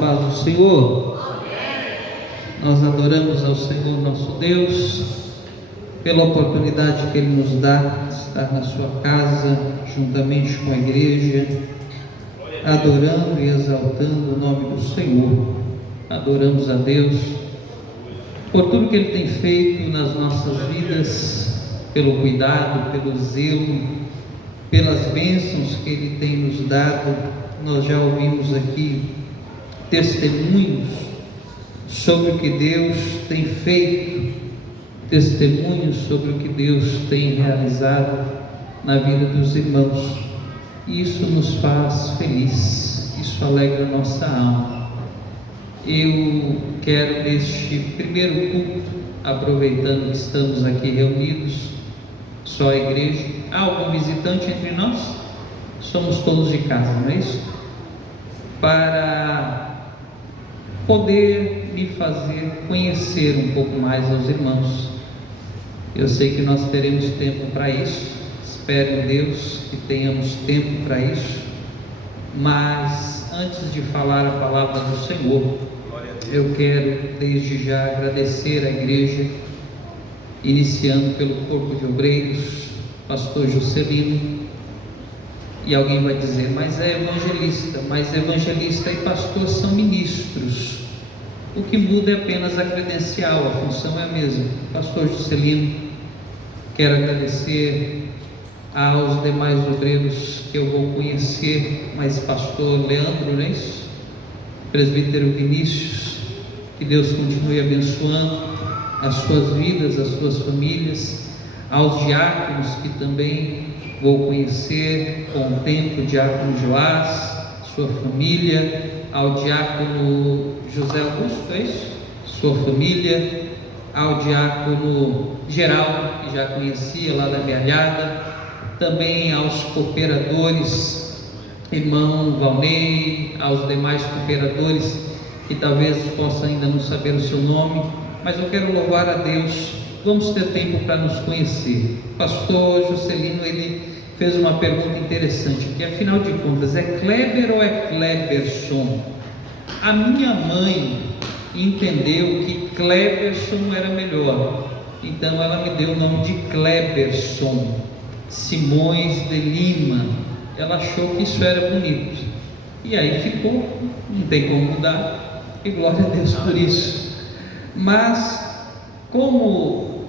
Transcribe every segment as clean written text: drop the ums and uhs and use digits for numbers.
paz do Senhor. Nós adoramos ao Senhor nosso Deus pela oportunidade que Ele nos dá de estar na sua casa, juntamente com a igreja, adorando e exaltando o nome do Senhor. Adoramos a Deus por tudo que Ele tem feito nas nossas vidas, pelo cuidado, pelo zelo, pelas bênçãos que Ele tem nos dado. Nós já ouvimos aqui testemunhos sobre o que Deus tem feito, testemunhos sobre o que Deus tem realizado na vida dos irmãos. E isso nos faz feliz, isso alegra a nossa alma. Eu quero neste primeiro culto, aproveitando que estamos aqui reunidos, só a igreja, há algum visitante entre nós? Somos todos de casa, não é isso? Para poder me fazer conhecer um pouco mais aos irmãos. Eu sei que nós teremos tempo para isso, espero em Deus que tenhamos tempo para isso, mas antes de falar a palavra do Senhor, eu quero desde já agradecer à igreja, iniciando pelo corpo de obreiros, pastor Juscelino. E alguém vai dizer, mas evangelista e pastor são ministros. O que muda é apenas a credencial, a função é a mesma. Pastor Juscelino, quero agradecer aos demais obreiros que eu vou conhecer, mas pastor Leandro, não é isso? Presbítero Vinícius, que Deus continue abençoando as suas vidas, as suas famílias, aos diáconos que também vou conhecer com o tempo, o diácono Joás, sua família, ao diácono José Augusto, é isso? Sua família, ao diácono Geraldo, que já conhecia lá da Mealhada, também aos cooperadores, irmão Valnei, aos demais cooperadores que talvez possa ainda não saber o seu nome, mas eu quero louvar a Deus. Vamos ter tempo para nos conhecer. Pastor Juscelino, ele fez uma pergunta interessante, que afinal de contas, é Kleber ou é Kleberson? A minha mãe entendeu que Kleberson era melhor, então ela me deu o nome de Kleberson Simões de Lima. Ela achou que isso era bonito, e aí ficou, não tem como mudar, e glória a Deus por isso. Mas como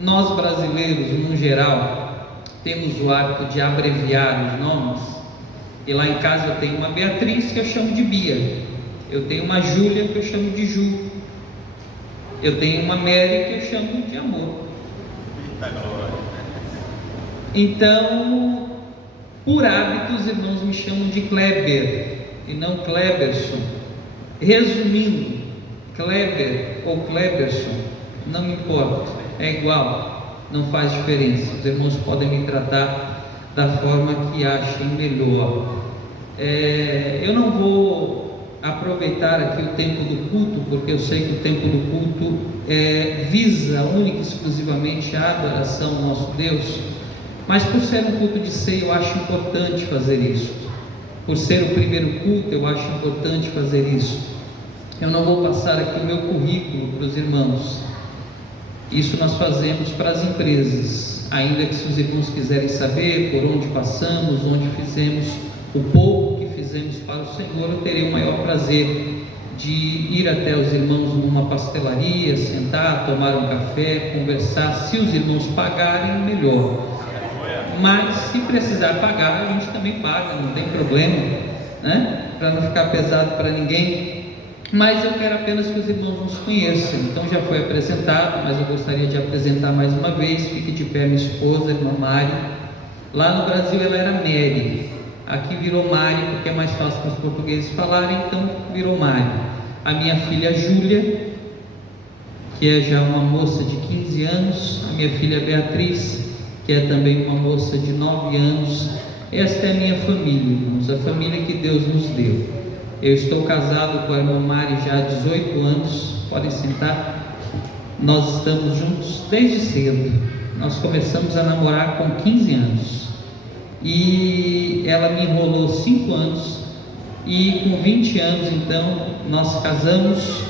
nós brasileiros, no geral, temos o hábito de abreviar os nomes, e lá em casa eu tenho uma Beatriz que eu chamo de Bia, eu tenho uma Júlia que eu chamo de Ju, eu tenho uma Mary que eu chamo de Amor. Então, por hábito, os irmãos me chamam de Kleber e não Kleberson. Resumindo, Kleber ou Kleberson, não me importa, é igual, não faz diferença. Os irmãos podem me tratar da forma que achem melhor. Eu não vou aproveitar aqui o tempo do culto, porque eu sei que o tempo do culto visa única e exclusivamente a adoração ao nosso Deus, mas por ser um culto de ceia, eu acho importante fazer isso. Por ser o primeiro culto, eu acho importante fazer isso. Eu não vou passar aqui o meu currículo para os irmãos. Isso nós fazemos para as empresas, ainda que se os irmãos quiserem saber por onde passamos, onde fizemos o pouco que fizemos para o Senhor, eu terei o maior prazer de ir até os irmãos numa pastelaria, sentar, tomar um café, conversar. Se os irmãos pagarem, melhor, mas se precisar pagar, a gente também paga, não tem problema, né? Para não ficar pesado para ninguém. Mas eu quero apenas que os irmãos nos conheçam. Então já foi apresentado, mas eu gostaria de apresentar mais uma vez. Fique de pé, minha esposa, irmã Mari. Lá no Brasil ela era Mary, aqui virou Mari, porque é mais fácil para os portugueses falarem, então virou Mari. A minha filha Júlia, que é já uma moça de 15 anos, a minha filha Beatriz, que é também uma moça de 9 anos. Esta é a minha família, irmãos, a família que Deus nos deu. Eu estou casado com a irmã Mari já há 18 anos, podem sentar. Nós estamos juntos desde cedo. Nós começamos a namorar com 15 anos, e ela me enrolou 5 anos, e com 20 anos então nós casamos.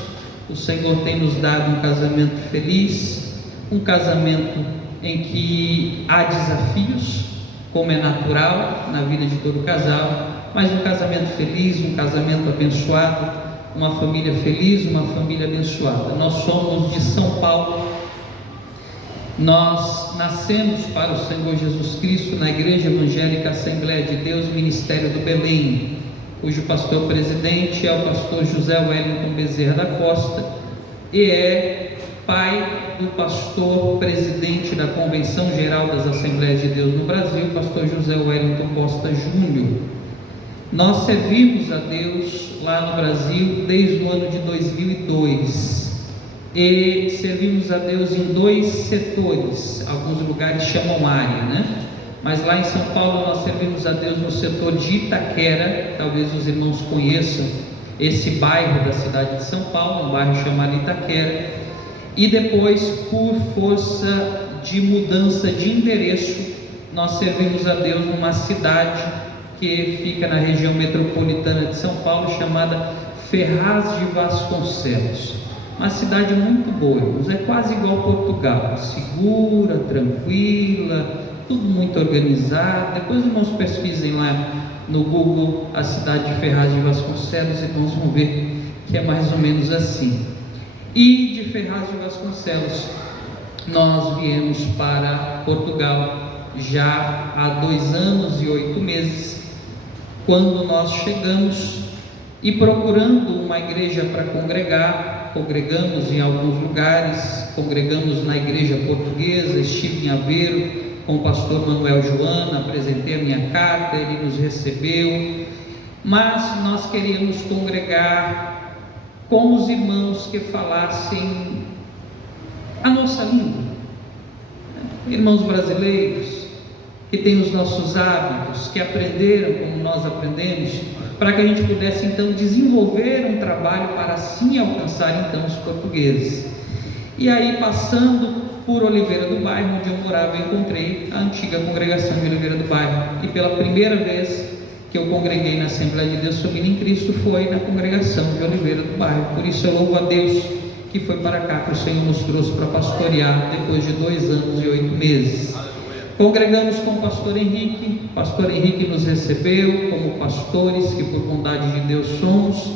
O Senhor tem nos dado um casamento feliz, um casamento em que há desafios, como é natural na vida de todo casal, mas um casamento feliz, um casamento abençoado, uma família feliz, uma família abençoada. Nós somos de São Paulo, nós nascemos para o Senhor Jesus Cristo na Igreja Evangélica Assembleia de Deus, Ministério do Belém, cujo pastor presidente é o pastor José Wellington Bezerra da Costa, e é pai do pastor presidente da Convenção Geral das Assembleias de Deus no Brasil, pastor José Wellington Costa Júnior. Nós servimos a Deus lá no Brasil desde o ano de 2002 e servimos a Deus em 2 setores, alguns lugares chamam área, né? Mas lá em São Paulo nós servimos a Deus no setor de Itaquera. Talvez os irmãos conheçam esse bairro da cidade de São Paulo, um bairro chamado Itaquera. E depois, por força de mudança de endereço, nós servimos a Deus numa cidade que fica na região metropolitana de São Paulo, chamada Ferraz de Vasconcelos. Uma cidade muito boa, é quase igual Portugal, segura, tranquila, tudo muito organizado. Depois os irmãos pesquisem lá no Google a cidade de Ferraz de Vasconcelos, e irmãos vão ver que é mais ou menos assim. E de Ferraz de Vasconcelos nós viemos para Portugal já há 2 anos e 8 meses, quando nós chegamos e procurando uma igreja para congregar. Congregamos em alguns lugares, congregamos na igreja portuguesa, estive em Aveiro com o pastor Manuel Joana, apresentei a minha carta, ele nos recebeu, mas nós queríamos congregar com os irmãos que falassem a nossa língua, irmãos brasileiros, que têm os nossos hábitos, que aprenderam como nós aprendemos, para que a gente pudesse então desenvolver um trabalho para assim alcançar então os portugueses. E aí, passando por Oliveira do Bairro, onde eu morava, eu encontrei a antiga congregação de Oliveira do Bairro, e pela primeira vez que eu congreguei na Assembleia de Deus Família em Cristo foi na congregação de Oliveira do Bairro. Por isso eu louvo a Deus que foi para cá que o Senhor nos trouxe para pastorear depois de 2 anos e 8 meses. Congregamos com o pastor Henrique nos recebeu como pastores que por bondade de Deus somos.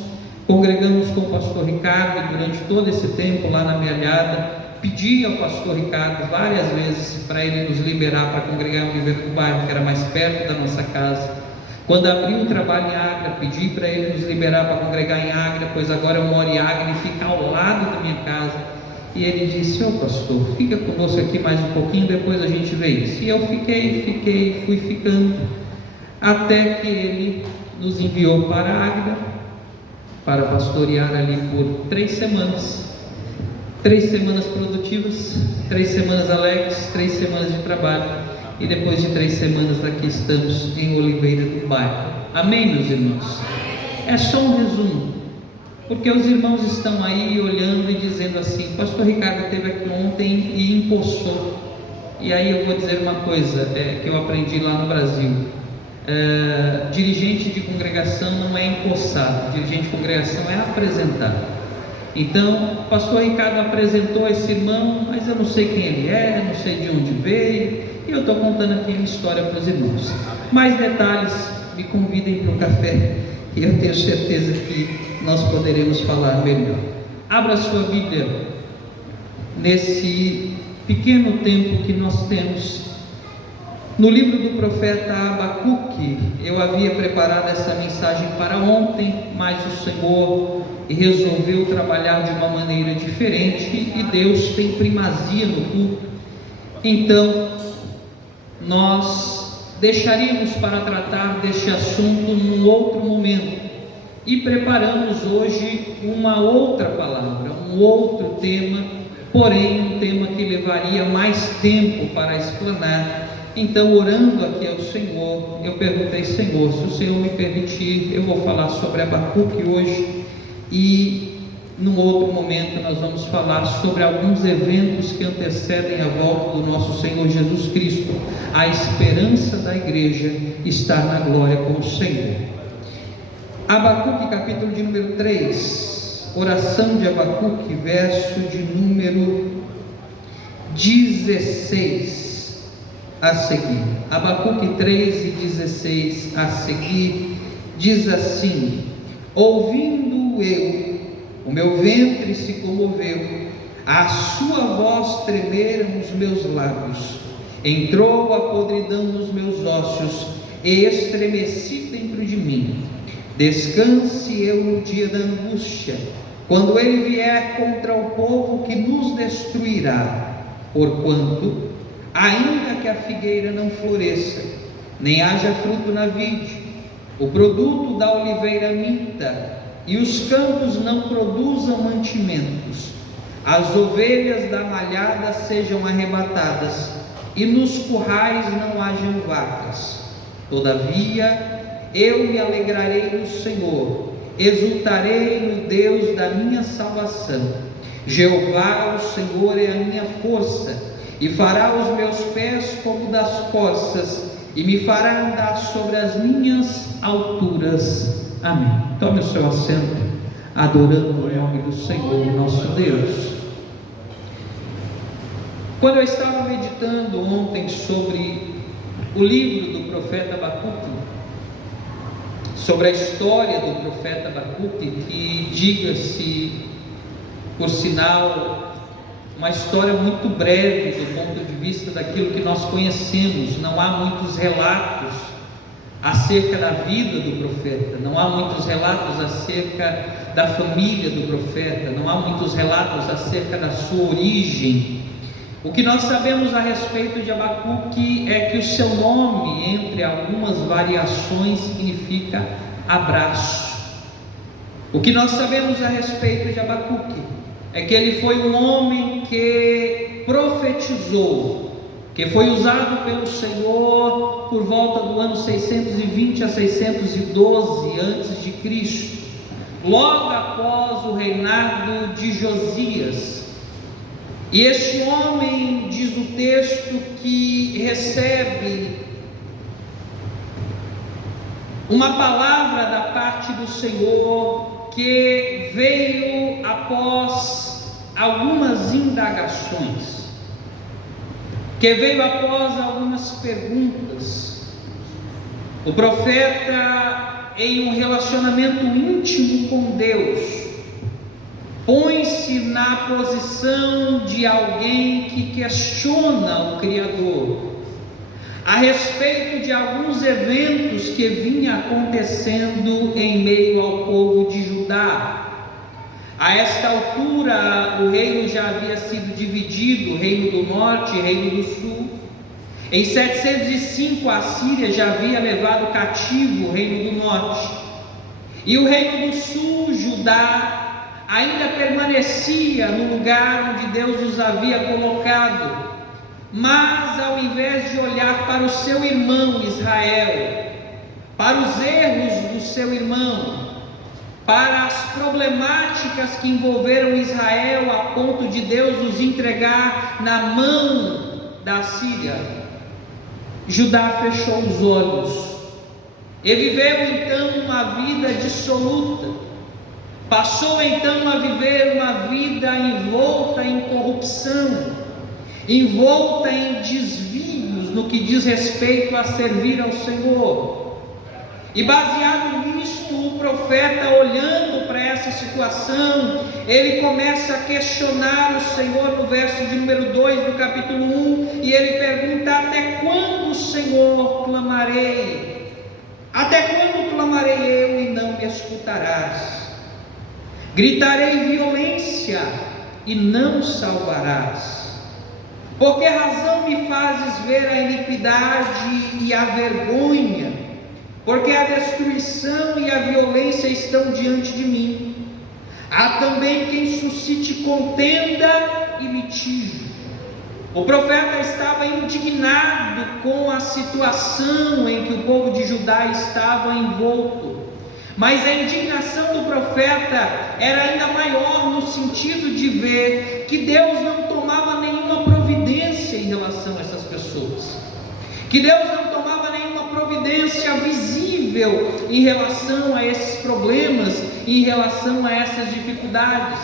Congregamos com o pastor Ricardo durante todo esse tempo lá na Mealhada. Pedi ao pastor Ricardo várias vezes para ele nos liberar para congregar em Oliveira do Bairro, que era mais perto da nossa casa. Quando abri um trabalho em Agra, pedi para ele nos liberar para congregar em Agra, pois agora eu moro em Agra e fica ao lado da minha casa. E ele disse: ô pastor, fica conosco aqui mais um pouquinho, depois a gente vê isso. E eu fui ficando, até que ele nos enviou para Águeda, para pastorear ali por 3 semanas. 3 semanas produtivas, 3 semanas alegres, 3 semanas de trabalho. E depois de 3 semanas aqui estamos em Oliveira do Bairro. Amém, meus irmãos? É só um resumo, porque os irmãos estão aí olhando e dizendo assim: pastor Ricardo esteve aqui ontem e empossou. E aí eu vou dizer uma coisa que eu aprendi lá no Brasil: dirigente de congregação não é empossado, dirigente de congregação é apresentado. Então, o pastor Ricardo apresentou esse irmão, mas eu não sei quem ele é, não sei de onde veio, e eu estou contando aqui uma história para os irmãos. Mais detalhes, me convidem para o café, e eu tenho certeza que nós poderemos falar melhor. Abra sua Bíblia nesse pequeno tempo que nós temos no livro do profeta Abacuque. Eu havia preparado essa mensagem para ontem, mas o Senhor resolveu trabalhar de uma maneira diferente e Deus tem primazia no culto. Então nós deixaríamos para tratar deste assunto num outro momento e preparamos hoje uma outra palavra, um outro tema, porém um tema que levaria mais tempo para explanar. Então, orando aqui ao Senhor, eu perguntei: Senhor, se o Senhor me permitir, eu vou falar sobre Abacuque hoje, e num outro momento nós vamos falar sobre alguns eventos que antecedem a volta do nosso Senhor Jesus Cristo. A esperança da igreja estar na glória com o Senhor. Abacuque, capítulo de número 3, oração de Abacuque, verso de número 16 a seguir. Abacuque 3 e 16 a seguir, diz assim: ouvindo eu, o meu ventre se comoveu, a sua voz tremeram os meus lábios, entrou a podridão nos meus ossos, e estremeci dentro de mim. Descanse eu no dia da angústia, quando ele vier contra o povo que nos destruirá, porquanto, ainda que a figueira não floresça, nem haja fruto na vide, o produto da oliveira minta, e os campos não produzam mantimentos, as ovelhas da malhada sejam arrebatadas, e nos currais não hajam vacas. Todavia, eu me alegrarei no Senhor, exultarei no Deus da minha salvação. Jeová, o Senhor, é a minha força, e fará os meus pés como das corças, e me fará andar sobre as minhas alturas. Amém. Tome o seu assento, adorando o nome do Senhor, nosso Deus. Quando eu estava meditando ontem sobre o livro do profeta Abacuque, sobre a história do profeta Abacuque, que, diga-se por sinal, uma história muito breve do ponto de vista daquilo que nós conhecemos. Não há muitos relatos acerca da vida do profeta, não há muitos relatos acerca da família do profeta, não há muitos relatos acerca da sua origem. O que nós sabemos a respeito de Abacuque é que o seu nome, entre algumas variações, significa abraço. O que nós sabemos a respeito de Abacuque é que ele foi um homem que profetizou, que foi usado pelo Senhor por volta do ano 620 a 612 antes de Cristo, logo após o reinado de Josias. E este homem, diz o texto, que recebe uma palavra da parte do Senhor, que veio após algumas indagações, que veio após algumas perguntas. O profeta, em um relacionamento íntimo com Deus, põe-se na posição de alguém que questiona o Criador a respeito de alguns eventos que vinham acontecendo em meio ao povo de Judá. A esta altura, o reino já havia sido dividido, reino do norte e reino do sul. Em 705, a Síria já havia levado cativo o reino do norte, e o reino do sul, Judá, ainda permanecia no lugar onde Deus os havia colocado. Mas ao invés de olhar para o seu irmão Israel, para os erros do seu irmão, para as problemáticas que envolveram Israel a ponto de Deus os entregar na mão da Síria, Judá fechou os olhos e viveu então uma vida dissoluta. Passou então a viver uma vida envolta em corrupção, envolta em desvios no que diz respeito a servir ao Senhor. E baseado nisso, o profeta, olhando para essa situação, ele começa a questionar o Senhor no verso de número 2 do capítulo 1, e ele pergunta: até quando, Senhor, clamarei? Até quando clamarei eu e não me escutarás? Gritarei violência e não salvarás. Por que razão me fazes ver a iniquidade e a vergonha? Porque a destruição e a violência estão diante de mim. Há também quem suscite contenda e litígio. O profeta estava indignado com a situação em que o povo de Judá estava envolto. Mas a indignação do profeta era ainda maior no sentido de ver que Deus não tomava nenhuma providência em relação a essas pessoas, que Deus não tomava nenhuma providência visível em relação a esses problemas, em relação a essas dificuldades.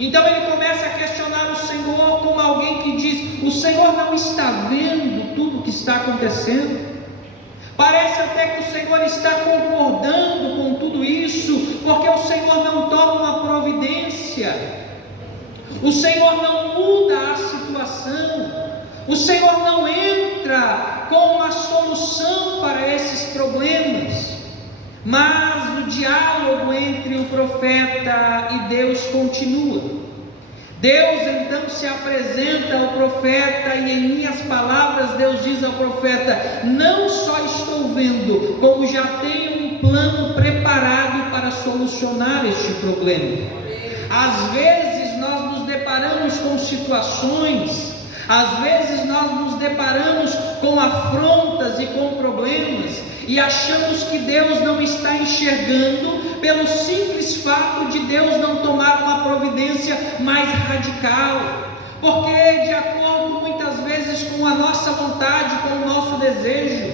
Então ele começa a questionar o Senhor como alguém que diz: o Senhor não está vendo tudo o que está acontecendo? Parece até que o Senhor está concordando com tudo isso, porque o Senhor não toma uma providência, o Senhor não muda a situação, o Senhor não entra com uma solução para esses problemas. Mas o diálogo entre o profeta e Deus continua. Deus então se apresenta ao profeta e, em minhas palavras, Deus diz ao profeta: não só estou vendo, como já tenho um plano preparado para solucionar este problema. Às vezes nós nos deparamos com situações, às vezes nós nos deparamos com afrontas e com problemas, e achamos que Deus não está enxergando, pelo simples fato de Deus não tomar uma providência mais radical, porque de acordo muitas vezes com a nossa vontade, com o nosso desejo,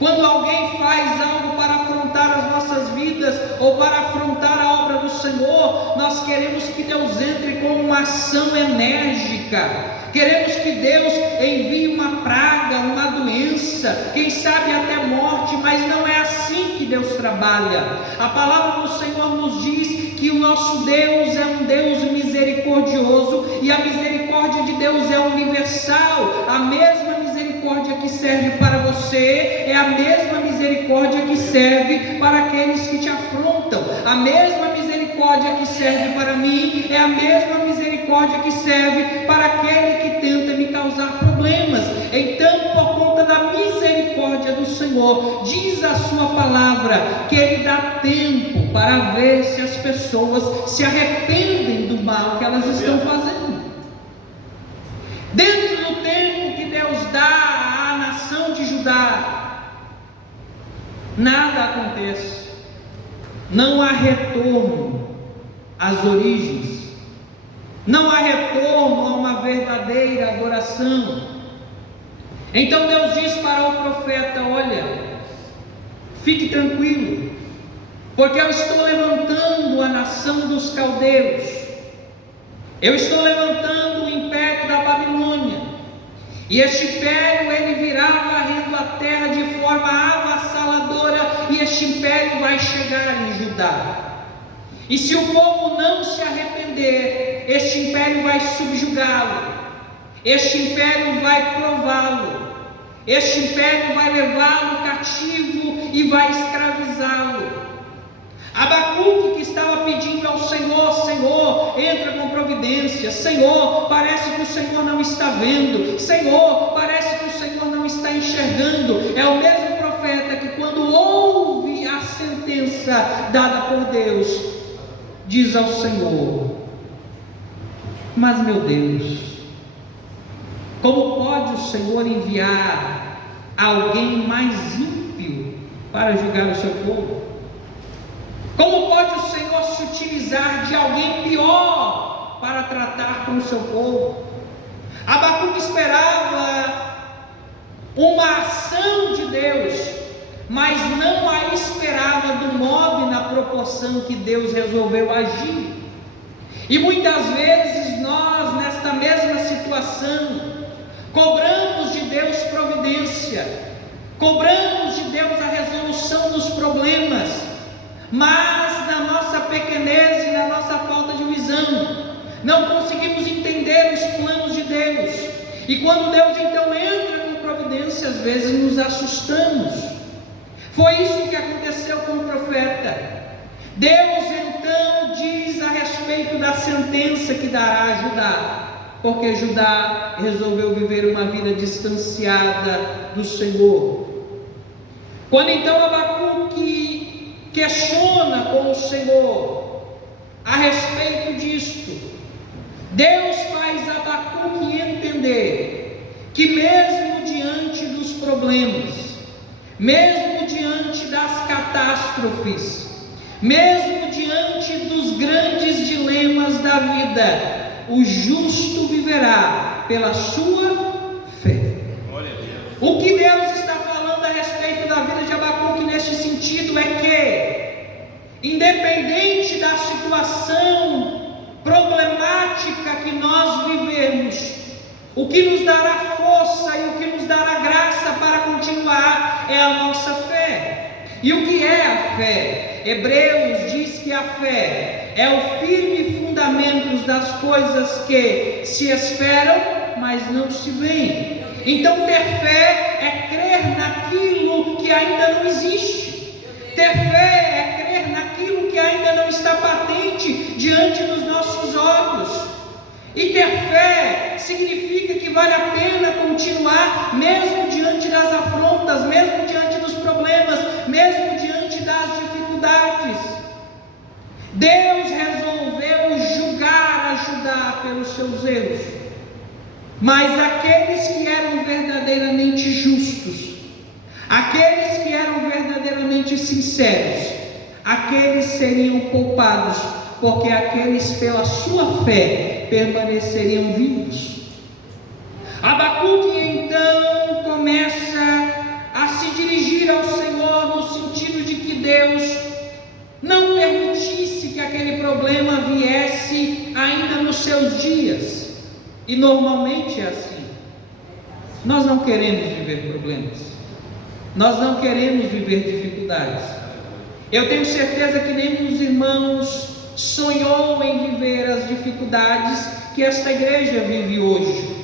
quando alguém faz algo para afrontar as nossas vidas, ou para afrontar a obra do Senhor, nós queremos que Deus entre com uma ação enérgica, queremos que Deus envie uma praga, uma doença, quem sabe até morte, mas não é assim que Deus trabalha. A palavra do Senhor nos diz que o nosso Deus é um Deus misericordioso, e a misericórdia de Deus é universal. A mesma misericórdia que serve para você é a mesma misericórdia que serve para aqueles que te afrontam. A mesma misericórdia que serve para mim é a mesma misericórdia que serve para aquele que tenta me causar problemas. Então, por conta da misericórdia do Senhor, diz a sua palavra que Ele dá tempo para ver se as pessoas se arrependem do mal que elas estão fazendo. Dentro do tempo que Deus dá à nação de Judá, nada acontece, não há retorno às origens, não há retorno a uma verdadeira adoração. Então Deus diz para o profeta: olha, fique tranquilo, porque eu estou levantando a nação dos caldeus, eu estou levantando o império da Babilônia, e este império ele virá varrendo a terra de forma avassaladora, e este império vai chegar em Judá. E se o povo não se arrepender, este império vai subjugá-lo, este império vai prová-lo, este império vai levá-lo cativo e vai escravizá-lo. Abacuque, que estava pedindo ao Senhor: Senhor, entra com providência, Senhor, parece que o Senhor não está vendo, Senhor, parece que o Senhor não está enxergando. É o mesmo profeta que, quando ouve a sentença dada por Deus, diz ao Senhor: mas meu Deus, como pode o Senhor enviar alguém mais ímpio para julgar o seu povo? Como pode o Senhor se utilizar de alguém pior para tratar com o seu povo? Abacuque esperava uma ação de Deus, mas não a esperava do modo e na proporção que Deus resolveu agir. E muitas vezes nós, nesta mesma situação, cobramos de Deus providência, cobramos de Deus a resolução dos problemas, mas na nossa pequenez e na nossa falta de visão, não conseguimos entender os planos de Deus. E quando Deus então entra com providência, às vezes nos assustamos. Foi isso que aconteceu com o profeta. Deus então diz a respeito da sentença que dará a Judá, porque Judá resolveu viver uma vida distanciada do Senhor. Quando então Abacuque questiona com o Senhor a respeito disto, Deus faz Abacuque entender que mesmo diante dos problemas, mesmo diante das catástrofes, mesmo diante dos grandes dilemas da vida, o justo viverá pela sua fé. O que Deus está falando a respeito respeito da vida de Abacuque neste sentido é que, independente da situação problemática que nós vivemos, o que nos dará força e o que nos dará graça para continuar é a nossa fé. E o que é a fé? Hebreus diz que a fé é o firme fundamento das coisas que se esperam, mas não se veem. Então ter fé é crer naquilo que ainda não existe. Ter fé é crer naquilo que ainda não está patente diante dos nossos olhos. E ter fé significa que vale a pena continuar, mesmo diante das afrontas, mesmo diante dos problemas, mesmo diante das dificuldades. Deus resolveu julgar Judá pelos seus erros, mas aqueles que eram verdadeiramente justos, aqueles que eram verdadeiramente sinceros, aqueles seriam poupados, porque aqueles pela sua fé permaneceriam vivos. Abacuque então começa a se dirigir ao Senhor no sentido de que Deus não permitisse que aquele problema viesse ainda nos seus dias. E normalmente é assim. Nós não queremos viver problemas, nós não queremos viver dificuldades. Eu tenho certeza que nenhum dos irmãos sonhou em viver as dificuldades que esta igreja vive hoje.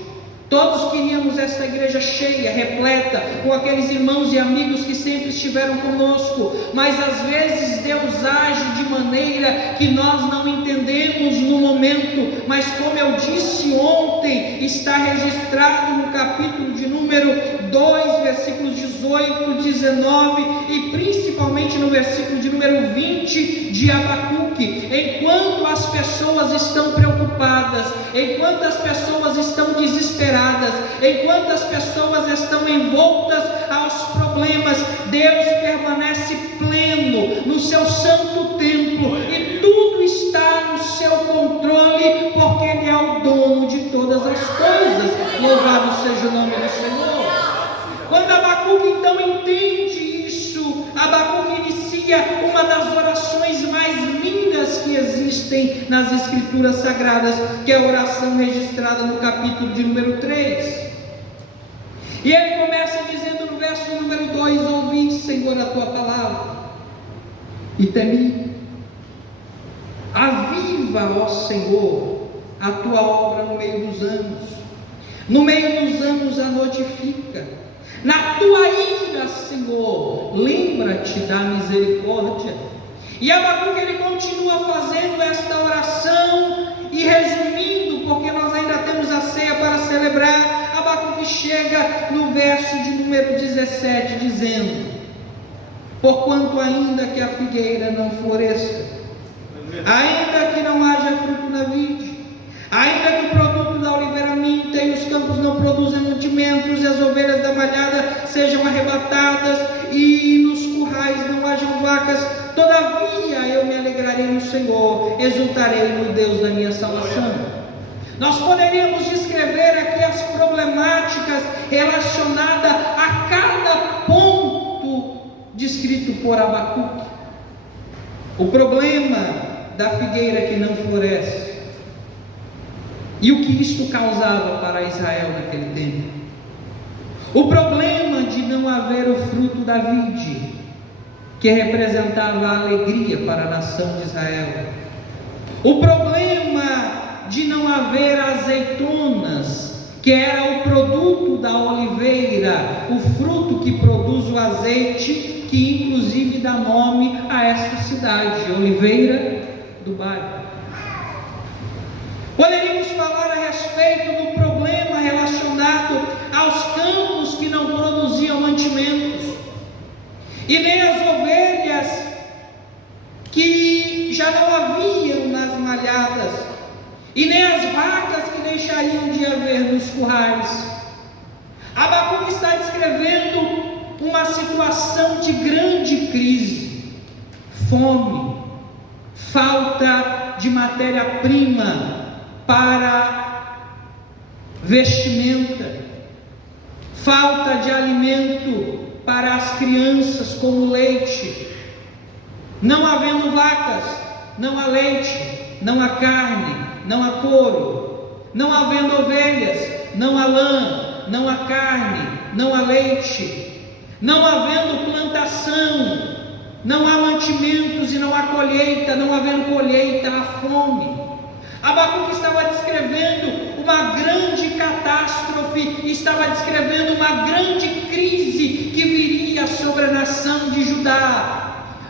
Todos queríamos esta igreja cheia, repleta, com aqueles irmãos e amigos que sempre estiveram conosco, mas às vezes Deus age de maneira que nós não entendemos no momento, mas como eu disse ontem, está registrado no capítulo de número 2, versículos 18, 19 e principalmente no versículo de número 20 de Abacuque. Enquanto as pessoas estão preocupadas, enquanto as pessoas estão desesperadas, enquanto as pessoas estão envoltas aos problemas, Deus permanece pleno no seu santo templo e tudo está no seu controle, porque Ele é o dono de todas as coisas. Louvado seja o nome do Senhor. Quando Abacuque então entende isso, Abacuque inicia uma das orações mais lindas que existem nas Escrituras Sagradas, que é a oração registrada no capítulo de número 3. E ele começa dizendo no verso número 2: ouvi, Senhor, a tua palavra e temi. Aviva, ó Senhor, a tua obra no meio dos anos. No meio dos anos a notifica. Na tua ira, Senhor, lembra-te da misericórdia. E Abacuque ele continua fazendo esta oração e resumindo, porque nós ainda temos a ceia para celebrar. Abacuque chega no verso de número 17 dizendo: porquanto ainda que a figueira não floresça, ainda que não haja fruto na vide, ainda que o produto da oliveira minta e os campos não produzam mantimentos e as ovelhas da malhada sejam arrebatadas e nos currais não hajam vacas, todavia eu me alegrarei no Senhor, exultarei no Deus da minha salvação. Nós poderíamos descrever aqui as problemáticas relacionadas a cada ponto descrito por Abacuque. O problema da figueira que não floresce e o que isto causava para Israel naquele tempo. O problema de não haver o fruto da vide, que representava a alegria para a nação de Israel. O problema de não haver azeitonas, que era o produto da oliveira, o fruto que produz o azeite, que inclusive dá nome a esta cidade, Oliveira do Bairro. Poderíamos falar a respeito do problema relacionado aos campos que não produziam mantimentos, e nem as ovelhas que já não haviam nas malhadas, e nem as vacas que deixariam de haver nos currais. Abacuque está descrevendo uma situação de grande crise, fome, falta de matéria-prima para vestimenta, falta de alimento para as crianças como leite. Não havendo vacas, não há leite, não há carne, não há couro. Não havendo ovelhas, não há lã, não há carne, não há leite. Não havendo plantação, não há mantimentos e não há colheita. Não havendo colheita, há fome. Abacuque estava descrevendo uma grande catástrofe, estava descrevendo uma grande crise que viria sobre a nação de Judá.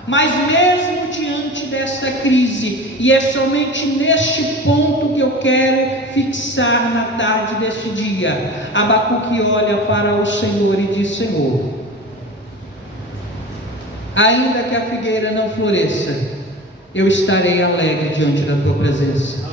Mas mesmo diante desta crise, e é somente neste ponto que eu quero fixar na tarde deste dia, Abacuque olha para o Senhor e diz: Senhor, ainda que a figueira não floresça, eu estarei alegre diante da tua presença.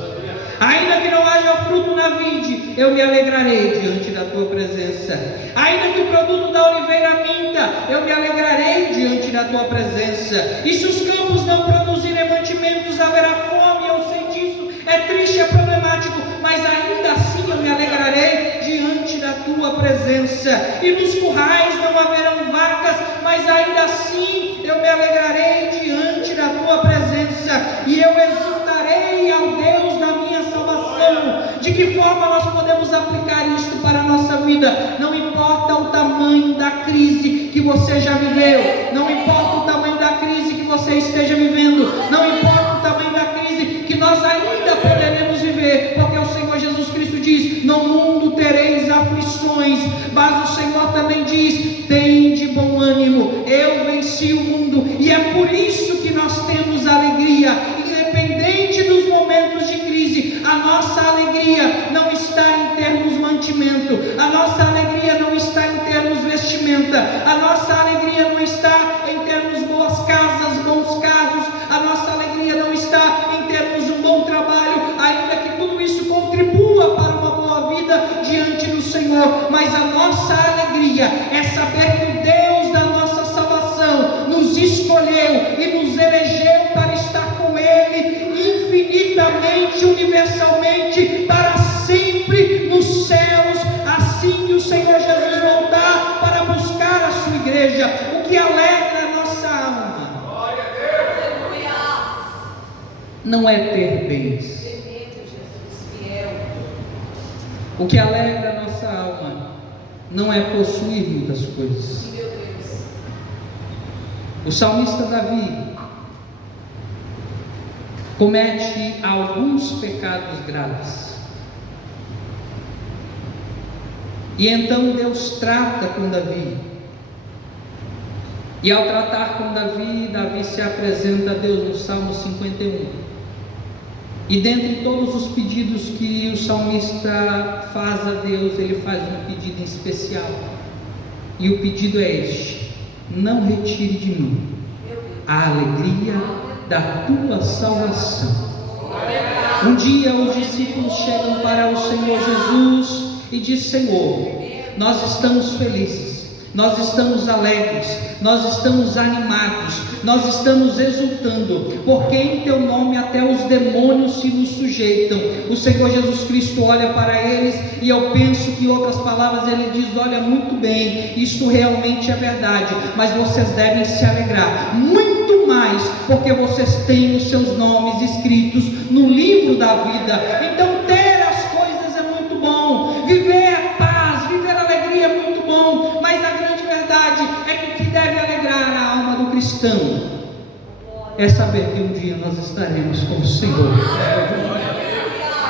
Ainda que não haja fruto na vide, eu me alegrarei diante da tua presença. Ainda que o produto da oliveira minta, eu me alegrarei diante da tua presença. E se os campos não produzirem mantimentos, haverá fome. Eu sei disso, é triste, é problemático, mas ainda assim eu me alegrarei diante da tua presença. E nos currais não haverão vacas, mas ainda assim eu me alegrarei diante da tua presença. E eu exultarei ao Deus da minha salvação. De que forma nós podemos aplicar isto para a nossa vida? Não importa o tamanho da crise que você já viveu, não importa o tamanho da crise que você esteja vivendo, não importa o tamanho da crise que nós ainda poderemos viver, porque o Senhor Jesus Cristo diz: no mundo tereis aflições, mas o Senhor também diz: tende bom ânimo, eu venci o mundo. E é por isso que nós temos alegria, independente dos momentos de crise. A nossa alegria não está em termos mantimento, a nossa alegria não está em termos vestimenta, a nossa alegria não está em termos boas casas, bons carros, a nossa alegria não está em termos de um bom trabalho, ainda que tudo isso contribua para uma boa vida diante do Senhor. Mas a nossa alegria é saber que o Deus da nossa salvação nos escolheu e nos elegeu para estar com Ele infinitamente, universalmente, para sempre nos céus, assim que o Senhor Jesus voltar para buscar a sua igreja. O que alegra a nossa alma não é ter bens. O que alegra a nossa alma não é possuir muitas coisas. O salmista Davi comete alguns pecados graves, e então Deus trata com Davi, e ao tratar com Davi, Davi se apresenta a Deus no Salmo 51, e dentre todos os pedidos que o salmista faz a Deus, ele faz um pedido em especial, e o pedido é este: não retire de mim a alegria da tua salvação. Um dia os discípulos chegam para o Senhor Jesus e diz: Senhor, nós estamos felizes, nós estamos alegres, nós estamos animados, nós estamos exultando, porque em teu nome até os demônios se nos sujeitam. O Senhor Jesus Cristo olha para eles, e eu penso que em outras palavras ele diz: olha, muito bem, isto realmente é verdade, mas vocês devem se alegrar muito mais, porque vocês têm os seus nomes escritos no livro da vida. Então ter as coisas é muito bom, viver paz, viver alegria é muito bom, mas a grande verdade é que o que deve alegrar a alma do cristão é saber que um dia nós estaremos com o Senhor.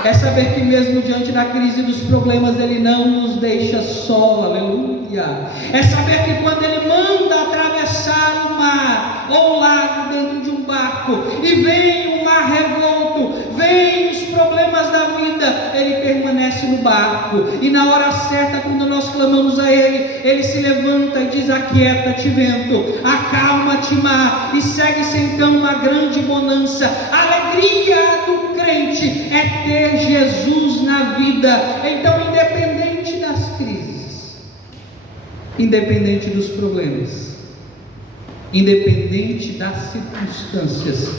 É saber que mesmo diante da crise e dos problemas, Ele não nos deixa só, aleluia. É saber que quando Ele manda atravessar o mar ou o lago dentro de um barco, e vem o mar revolto, vem os problemas da vida, Ele permanece no barco, e na hora certa, quando nós clamamos a Ele, Ele se levanta e diz: aquieta-te vento, acalma-te mar, e segue-se então uma grande bonança. A alegria do crente é ter Jesus na vida. Então, independente das crises, independente dos problemas, independente das circunstâncias,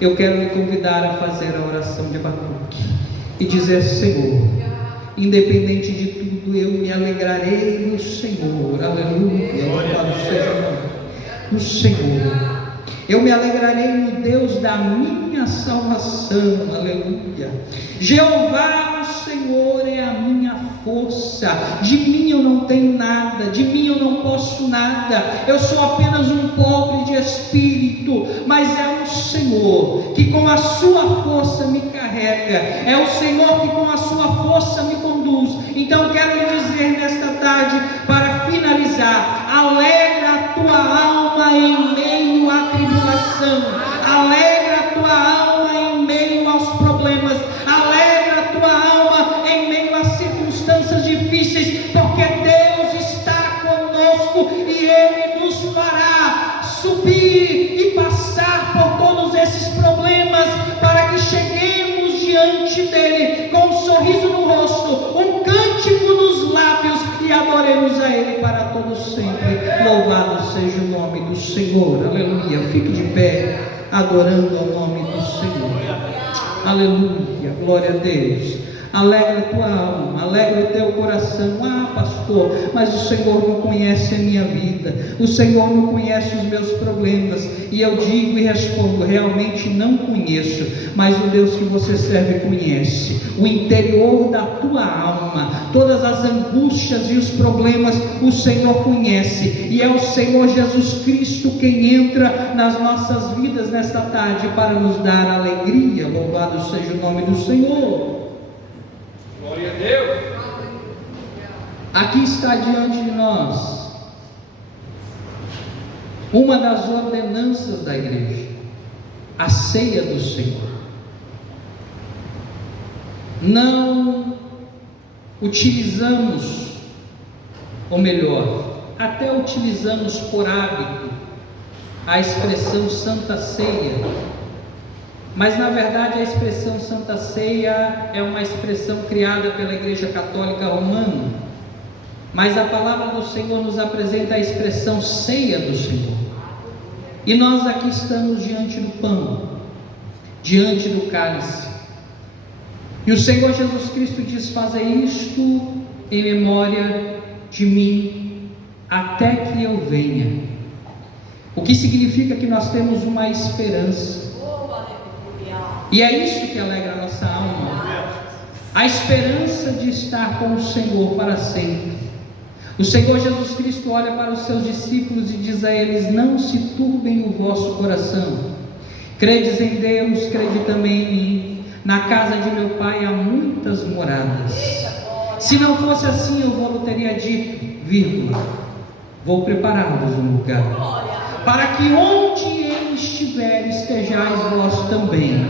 eu quero lhe convidar a fazer a oração de Abacuque e dizer: Senhor, independente de tudo, eu me alegrarei no Senhor. Aleluia. Louvado seja o nome do Senhor. Eu me alegrarei no Deus da minha salvação. Aleluia. Jeová, o Senhor, é a minha força. De mim eu não tenho nada, de mim eu não posso nada. Eu sou apenas um pobre de espírito, mas é o Senhor que com a sua força me carrega. É o Senhor que com a sua força me conduz. Então quero lhe dizer nesta tarde, para finalizar: alegra a tua alma em meio à tribulação, alegra a tua alma em meio aos problemas, alegra a tua alma em meio às circunstâncias difíceis, porque Deus está conosco e Ele nos fará subir e passar por todos esses problemas, para que cheguemos diante dEle com um sorriso no rosto, um cântico nos lábios, e adoremos a Ele para todos sempre. Louvado seja o nome do Senhor. Aleluia. Fique de pé, adorando ao nome do Senhor. Aleluia. Glória a Deus. Alegra a tua alma, alegra o teu coração. Ah, pastor, mas o Senhor não conhece a minha vida, o Senhor não conhece os meus problemas. E eu digo e respondo: realmente não conheço, mas o Deus que você serve conhece o interior da tua alma, todas as angústias e os problemas o Senhor conhece, e é o Senhor Jesus Cristo quem entra nas nossas vidas nesta tarde para nos dar alegria. Louvado seja o nome do Senhor. Glória a Deus. Aqui está diante de nós uma das ordenanças da igreja, a ceia do Senhor. Não utilizamos, ou melhor, até utilizamos por hábito a expressão Santa Ceia, mas na verdade a expressão Santa Ceia é uma expressão criada pela Igreja Católica Romana, mas a palavra do Senhor nos apresenta a expressão ceia do Senhor. E nós aqui estamos diante do pão, diante do cálice, e o Senhor Jesus Cristo diz: fazei isto em memória de mim, até que eu venha. O que significa que nós temos uma esperança, e é isso que alegra a nossa alma, a esperança de estar com o Senhor para sempre. O Senhor Jesus Cristo olha para os seus discípulos e diz a eles: não se turbem o vosso coração, credes em Deus, crede também em mim. Na casa de meu Pai há muitas moradas. Se não fosse assim, eu vou teria dito, vírgula, vou preparar-vos um lugar, para que onde Ele estiver, estejais vós também.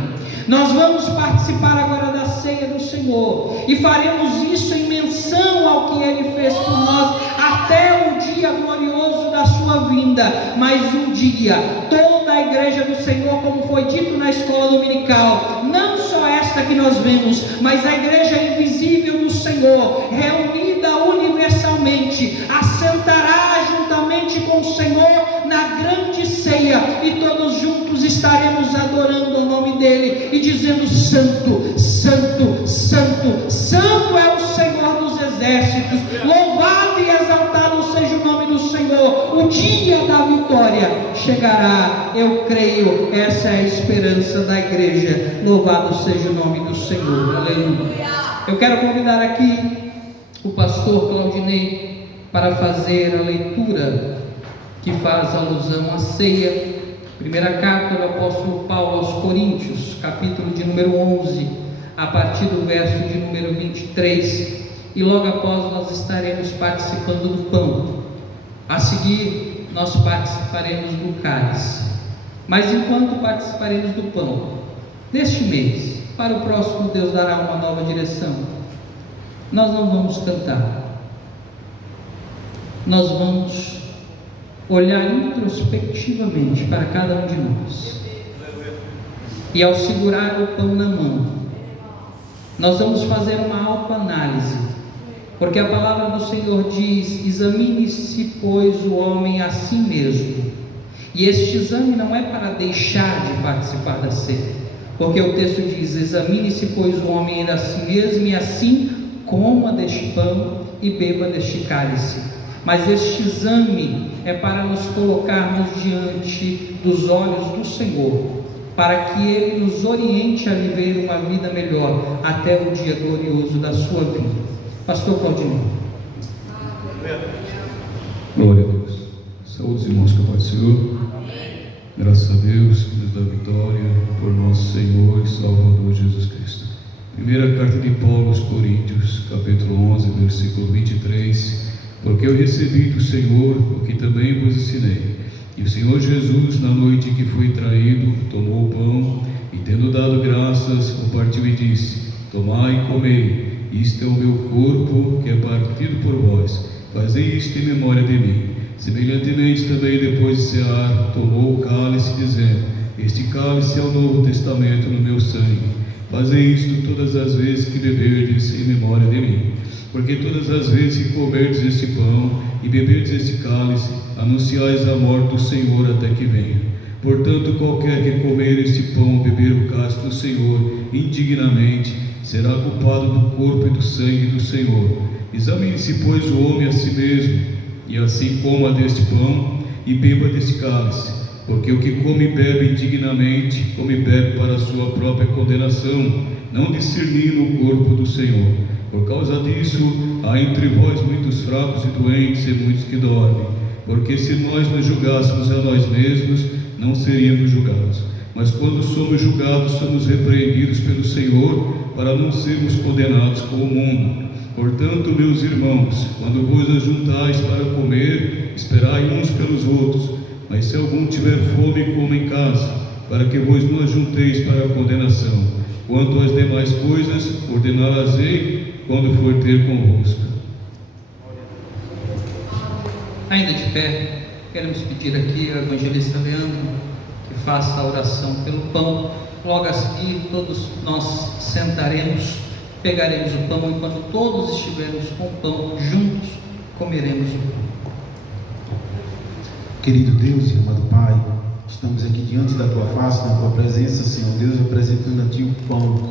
Nós vamos participar agora da ceia do Senhor, e faremos isso em menção ao que Ele fez por nós, até o dia glorioso da sua vinda. Mas um dia, toda a igreja do Senhor, como foi dito na escola dominical, não só esta que nós vemos, mas a igreja invisível do Senhor, reunida universalmente, assentará juntamente com o Senhor na grande ceia, e todos juntos estaremos adorando o nome dEle e dizendo: Santo, Santo, Santo, Santo é o Senhor dos exércitos, louvado e exaltado seja o nome do Senhor. O dia da vitória chegará, eu creio, essa é a esperança da igreja. Louvado seja o nome do Senhor. Aleluia. Eu quero convidar aqui o pastor Claudinei para fazer a leitura que faz alusão à ceia. Primeira carta do apóstolo Paulo aos Coríntios, capítulo de número 11, a partir do verso de número 23, e logo após nós estaremos participando do pão. A seguir nós participaremos do cálice. Mas enquanto participaremos do pão, neste mês, para o próximo Deus dará uma nova direção. Nós não vamos cantar, nós vamos olhar introspectivamente para cada um de nós, e ao segurar o pão na mão, nós vamos fazer uma autoanálise, porque a palavra do Senhor diz: examine-se, pois, o homem a si mesmo. E este exame não é para deixar de participar da ceia, porque o texto diz: examine-se, pois, o homem a si mesmo, e assim coma deste pão e beba deste cálice. Mas este exame é para nos colocarmos diante dos olhos do Senhor, para que Ele nos oriente a viver uma vida melhor até o dia glorioso da sua vida. Pastor Claudinho. Glória a Deus. Saúde, irmãos, que a paz do Senhor. Graças a Deus que nos dá vitória por nosso Senhor e Salvador Jesus Cristo. Primeira carta de Paulo aos Coríntios, capítulo 11, versículo 23. Porque eu recebi do Senhor o que também vos ensinei. E o Senhor Jesus, na noite em que foi traído, tomou o pão e, tendo dado graças, o partiu e disse: Tomai e comei, isto é o meu corpo que é partido por vós. Fazei isto em memória de mim. Semelhantemente também, depois de cear, tomou o cálice, dizendo: Este cálice é o novo testamento no meu sangue. Fazei isto todas as vezes que beberdes em memória de mim. Porque todas as vezes que comerdes este pão e beberdes este cálice, anunciais a morte do Senhor até que venha. Portanto, qualquer que comer este pão ou beber o cálice do Senhor indignamente, será culpado do corpo e do sangue do Senhor. Examine-se, pois, o homem a si mesmo, e assim coma deste pão e beba deste cálice. Porque o que come e bebe indignamente, come e bebe para a sua própria condenação, não discernindo o corpo do Senhor. Por causa disso, há entre vós muitos fracos e doentes e muitos que dormem. Porque se nós nos julgássemos a nós mesmos, não seríamos julgados. Mas quando somos julgados, somos repreendidos pelo Senhor, para não sermos condenados com o mundo. Portanto, meus irmãos, quando vos ajuntais para comer, esperai uns pelos outros. Mas se algum tiver fome, coma em casa, para que vos não ajunteis para a condenação. Quanto às demais coisas, ordená-las-ei quando for ter convosco. Ainda de pé, queremos pedir aqui ao evangelista Leandro que faça a oração pelo pão. Logo a seguir, todos nós sentaremos, pegaremos o pão, e quando todos estivermos com o pão juntos, comeremos o pão. Querido Deus e amado Pai, estamos aqui diante da Tua face, na Tua presença, Senhor Deus, apresentando a Ti o pão,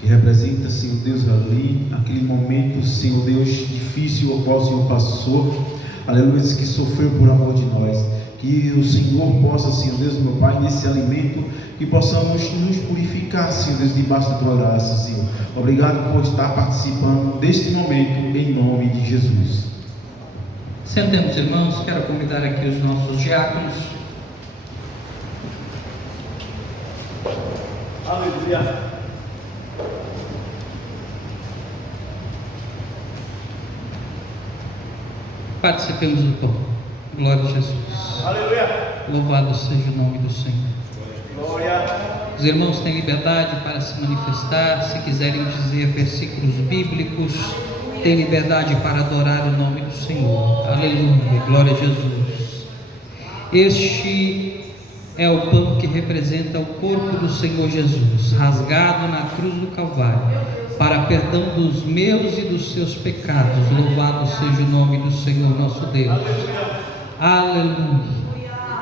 que representa, Senhor Deus, ali, aquele momento, Senhor Deus, difícil ao qual o Senhor passou, aleluia, que sofreu por amor de nós. Que o Senhor possa, Senhor Deus, meu Pai, nesse alimento, que possamos nos purificar, Senhor Deus, debaixo da Tua graça, Senhor. Obrigado por estar participando deste momento, em nome de Jesus. Sentemos, irmãos. Quero convidar aqui os nossos diáconos. Aleluia. Participemos do pão. Glória a Jesus. Aleluia. Louvado seja o nome do Senhor. Glória. Os irmãos têm liberdade para se manifestar, se quiserem dizer versículos bíblicos, têm liberdade para adorar o nome do Senhor. Aleluia, glória a Jesus. Este é o pão que representa o corpo do Senhor Jesus, rasgado na cruz do Calvário, para perdão dos meus e dos seus pecados. Louvado seja o nome do Senhor nosso Deus. Aleluia.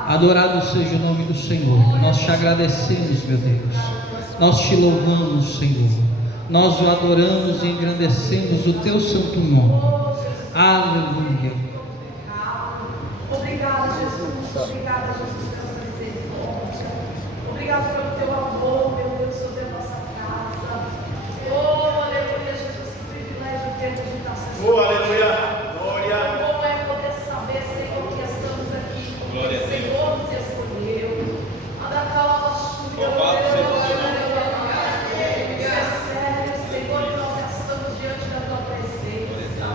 Adorado seja o nome do Senhor. Nós te agradecemos, meu Deus. Nós te louvamos, Senhor. Nós o adoramos e engrandecemos o teu santo nome. Aleluia. Obrigada, Jesus. Obrigada, Jesus, pela sua misericórdia. Obrigado pelo teu amor, meu Deus, sobre a nossa casa. Oh, aleluia, Jesus, que privilégio ter de estar sendo. Oh, aleluia. Glória. Bom é poder saber, Senhor, que estamos aqui. Glória a O Deus. Senhor nos escolheu. Louvado seja o seu nome. Senhor, que nós estamos diante da tua presença.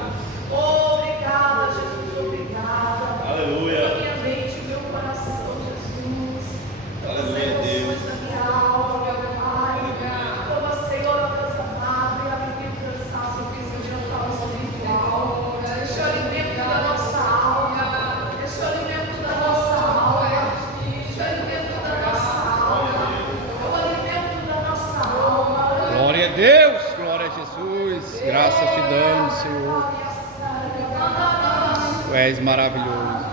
Obrigada, Jesus, obrigada. Aleluia. A minha mente, o meu coração, Jesus. Aleluia, As emoções Deus. da minha alma, meu Pai. Toma, Senhor, a Deus amado, e alivia o cansaço que se adianta ao espiritual. Deixa o alimento da nossa alma. Deixa o alimento da nossa alma. Deixa o alimento da nossa alma. O alimento da nossa alma. Glória a Deus. Glória a Jesus. Graças te damos, Senhor. Tu és maravilhoso.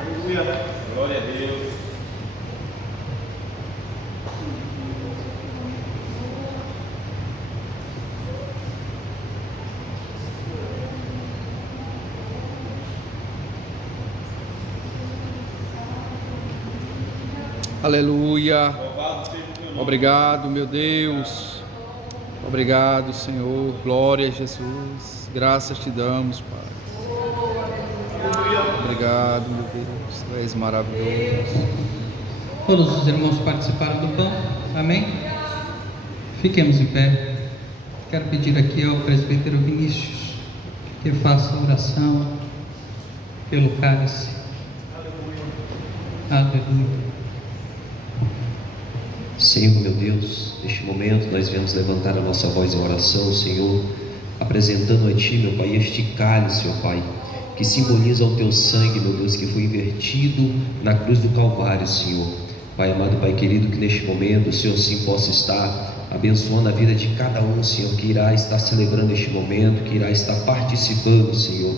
Aleluia. Glória a Deus. Aleluia. Obrigado, meu Deus. Obrigado, Senhor. Glória a Jesus. Graças te damos, Pai. Obrigado, meu Deus. Tu és maravilhoso. Todos os irmãos participaram do pão? Amém? Fiquemos em pé. Quero pedir aqui ao presbítero Vinícius que faça a oração pelo cálice. Aleluia. Senhor, meu Deus, neste momento nós viemos levantar a nossa voz em oração, Senhor, apresentando a Ti, meu Pai, este cálice, ó Pai, que simboliza o Teu sangue, meu Deus, que foi invertido na cruz do Calvário, Senhor. Pai amado, Pai querido, que neste momento o Senhor sim possa estar abençoando a vida de cada um, Senhor, que irá estar celebrando este momento, que irá estar participando, Senhor.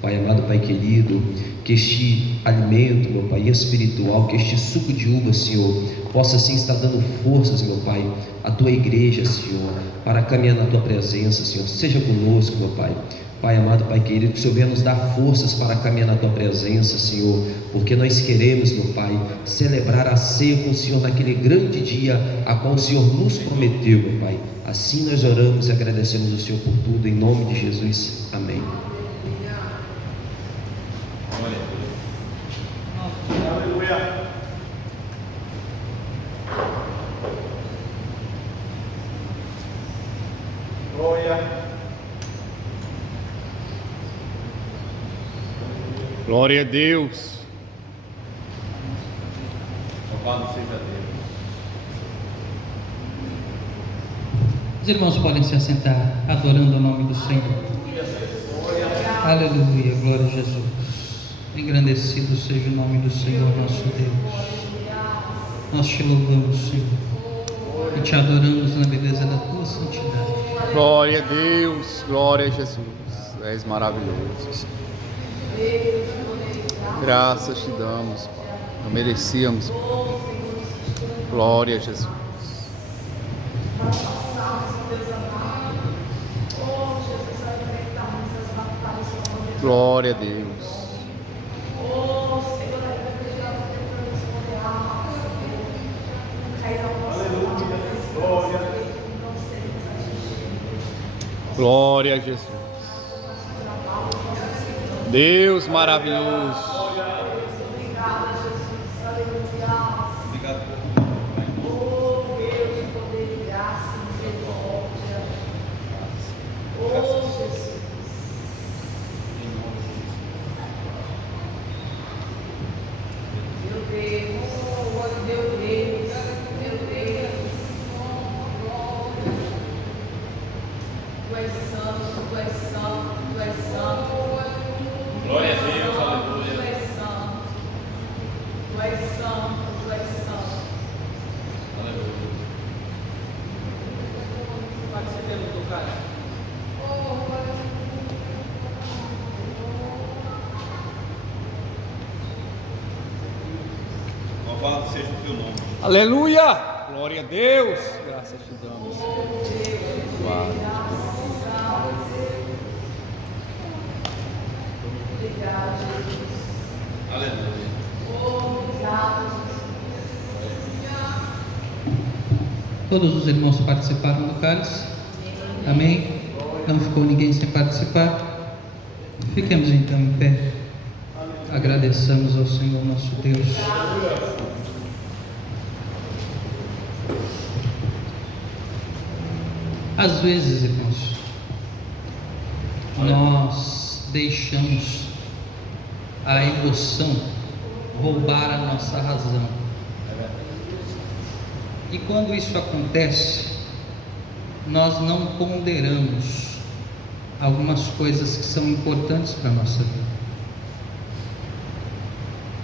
Pai amado, Pai querido, que este alimento, meu Pai, espiritual, que este suco de uva, Senhor, possa sim estar dando forças, meu Pai, à Tua igreja, Senhor, para caminhar na Tua presença, Senhor. Seja conosco, meu Pai. Pai amado, Pai querido, que o Senhor venha nos dar forças para caminhar na Tua presença, Senhor, porque nós queremos, meu Pai, celebrar a ceia com o Senhor naquele grande dia a qual o Senhor nos prometeu, meu Pai. Assim nós oramos e agradecemos ao Senhor por tudo, em nome de Jesus. Amém. Glória a Deus. Louvado seja Deus. Os irmãos podem se assentar, adorando o nome do Senhor. Aleluia, glória a Jesus. Engrandecido seja o nome do Senhor nosso Deus. Nós te louvamos, Senhor, e te adoramos na beleza da tua santidade. Glória a Deus. Glória a Jesus. Tu és maravilhoso, Senhor. Graças te damos, Pai. Não merecíamos, Pai. Glória a Jesus. Glória a Deus. Glória a Jesus. Deus maravilhoso. Louvado seja o teu nome. Aleluia! Glória a Deus! Graças te damos. Glória. Aleluia. Todos os irmãos participaram do cálice? Amém? Não ficou ninguém sem participar? Fiquemos então em pé. Agradeçamos ao Senhor nosso Deus. Às vezes, irmãos, nós deixamos a emoção roubar a nossa razão. E quando isso acontece, nós não ponderamos algumas coisas que são importantes para a nossa vida.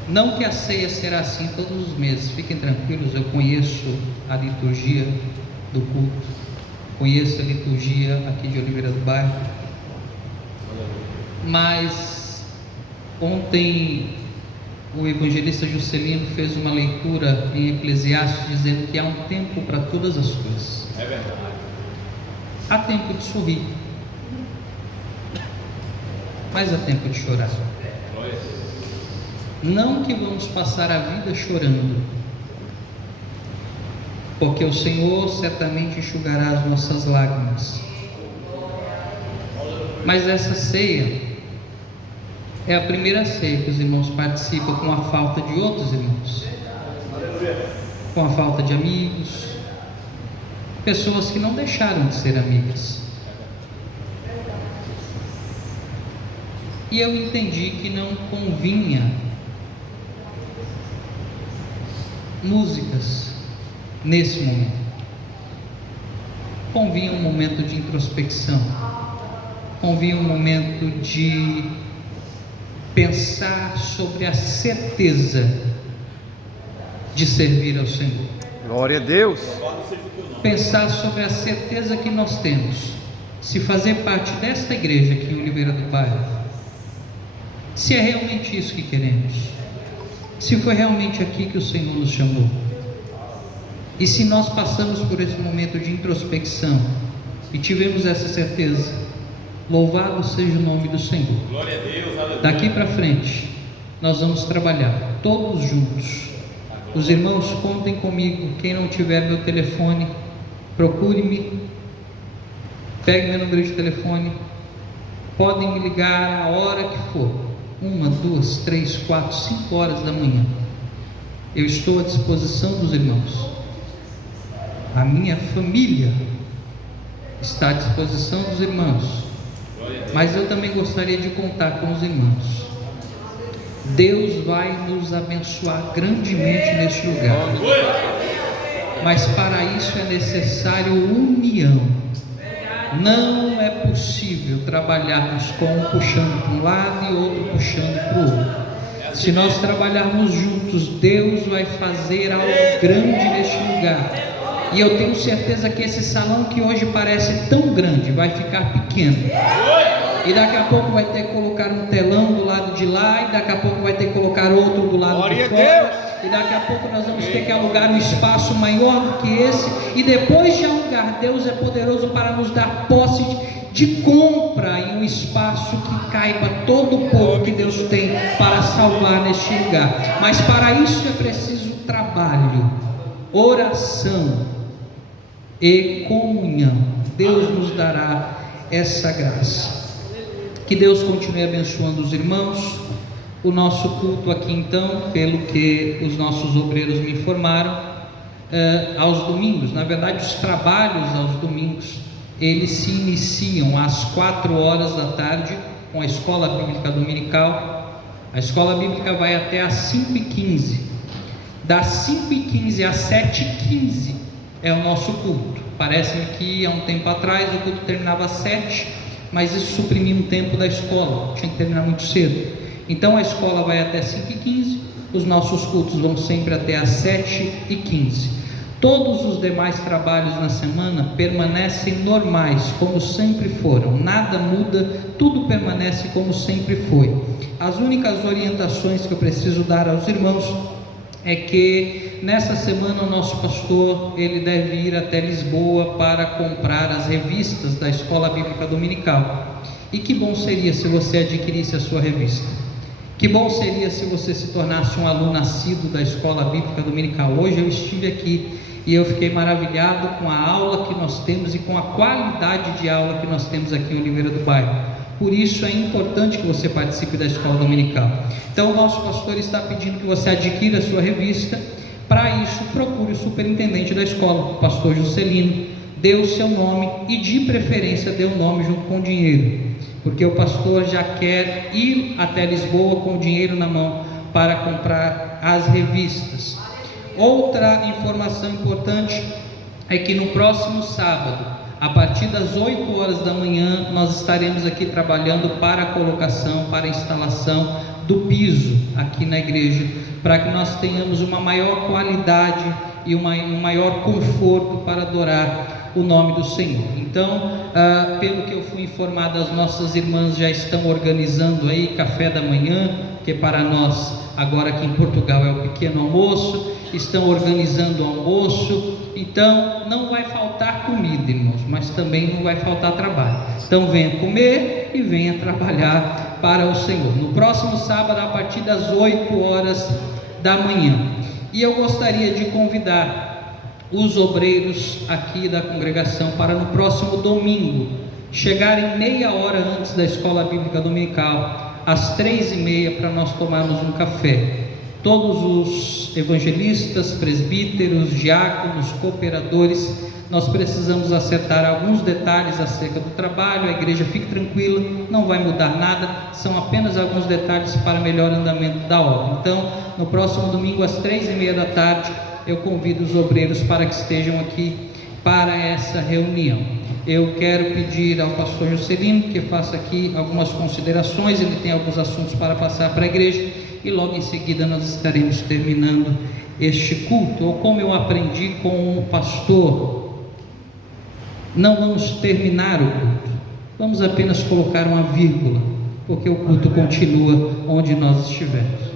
Não que a ceia será assim todos os meses, fiquem tranquilos, eu conheço a liturgia do culto, conheço a liturgia aqui de Oliveira do Bairro, mas ontem o evangelista Juscelino fez uma leitura em Eclesiastes dizendo que há um tempo para todas as coisas. É verdade. Há tempo de sorrir, mas há tempo de chorar. Não que vamos passar a vida chorando, porque o Senhor certamente enxugará as nossas lágrimas. Mas essa ceia é a primeira ceia que os irmãos participam com a falta de outros irmãos, com a falta de amigos, pessoas que não deixaram de ser amigas. E eu entendi que não convinha músicas nesse momento. Convinha um momento de introspecção, convinha um momento de pensar sobre a certeza de servir ao Senhor. Glória a Deus. Pensar sobre a certeza que nós temos, se fazer parte desta igreja aqui em Oliveira do Bairro, se é realmente isso que queremos, se foi realmente aqui que o Senhor nos chamou, e se nós passamos por esse momento de introspecção e tivemos essa certeza, louvado seja o nome do Senhor. Glória a Deus, aleluia. Daqui para frente nós vamos trabalhar todos juntos. Os irmãos, contem comigo. Quem não tiver meu telefone, procure-me, pegue meu número de telefone, podem me ligar a hora que for, 1, 2, 3, 4, 5 horas da manhã. Eu estou à disposição dos irmãos. A minha família está à disposição dos irmãos, mas eu também gostaria de contar com os irmãos. Deus vai nos abençoar grandemente neste lugar, mas para isso é necessário união. Não é possível trabalharmos com um puxando para um lado e outro puxando para o outro. Se nós trabalharmos juntos, Deus vai fazer algo grande neste lugar. E eu tenho certeza que esse salão que hoje parece tão grande vai ficar pequeno. E daqui a pouco vai ter que colocar um telão do lado de lá, e daqui a pouco vai ter que colocar outro do lado Glória de a fora. Deus. E daqui a pouco nós vamos ter que alugar um espaço maior do que esse. E depois de alugar, Deus é poderoso para nos dar posse de compra em um espaço que caiba todo o povo que Deus tem para salvar neste lugar. Mas para isso é preciso trabalho, oração e comunhão. Deus nos dará essa graça. Que Deus continue abençoando os irmãos. O nosso culto aqui então, pelo que os nossos obreiros me informaram, aos domingos, na verdade os trabalhos aos domingos, eles se iniciam às 4 horas da tarde com a escola bíblica dominical. A escola bíblica vai até às 5h15. Das 5h15 às 7h15 é o nosso culto. Parece-me que há um tempo atrás o culto terminava às 7h, mas isso suprimia um tempo da escola, tinha que terminar muito cedo. Então a escola vai até 5h15, os nossos cultos vão sempre até às 7h15. Todos os demais trabalhos na semana permanecem normais, como sempre foram, nada muda, tudo permanece como sempre foi. As únicas orientações que eu preciso dar aos irmãos é que nessa semana o nosso pastor ele deve ir até Lisboa para comprar as revistas da Escola Bíblica Dominical. E que bom seria se você adquirisse a sua revista. Que bom seria se você se tornasse um aluno assíduo da Escola Bíblica Dominical. Hoje eu estive aqui e eu fiquei maravilhado com a aula que nós temos e com a qualidade de aula que nós temos aqui em Oliveira do Bairro. Por isso é importante que você participe da Escola Dominical. Então o nosso pastor está pedindo que você adquira a sua revista. Para isso, procure o superintendente da escola, o pastor Juscelino. Dê o seu nome e de preferência dê o nome junto com o dinheiro, porque o pastor já quer ir até Lisboa com o dinheiro na mão para comprar as revistas. Outra informação importante é que no próximo sábado, a partir das 8 horas da manhã, nós estaremos aqui trabalhando para a colocação, para a instalação do piso aqui na igreja, para que nós tenhamos uma maior qualidade e um maior conforto para adorar o nome do Senhor. Então, pelo que eu fui informado, as nossas irmãs já estão organizando aí café da manhã, que para nós agora aqui em Portugal é o pequeno almoço, estão organizando o almoço. Então não vai faltar comida, irmãos, mas também não vai faltar trabalho. Então venha comer e venha trabalhar para o Senhor. No próximo sábado, a partir das 8 horas da manhã. E eu gostaria de convidar os obreiros aqui da congregação para no próximo domingo chegarem meia hora antes da escola bíblica dominical, às 3h30, para nós tomarmos um café. Todos os evangelistas, presbíteros, diáconos, cooperadores, nós precisamos acertar alguns detalhes acerca do trabalho. A igreja, fique tranquila, não vai mudar nada, são apenas alguns detalhes para melhor andamento da obra. Então, no próximo domingo, às 3h30 da tarde, eu convido os obreiros para que estejam aqui para essa reunião. Eu quero pedir ao pastor Juscelino que faça aqui algumas considerações. Ele tem alguns assuntos para passar para a igreja e logo em seguida nós estaremos terminando este culto. Ou como eu aprendi com um pastor, não vamos terminar o culto, vamos apenas colocar uma vírgula, porque o culto continua onde nós estivermos.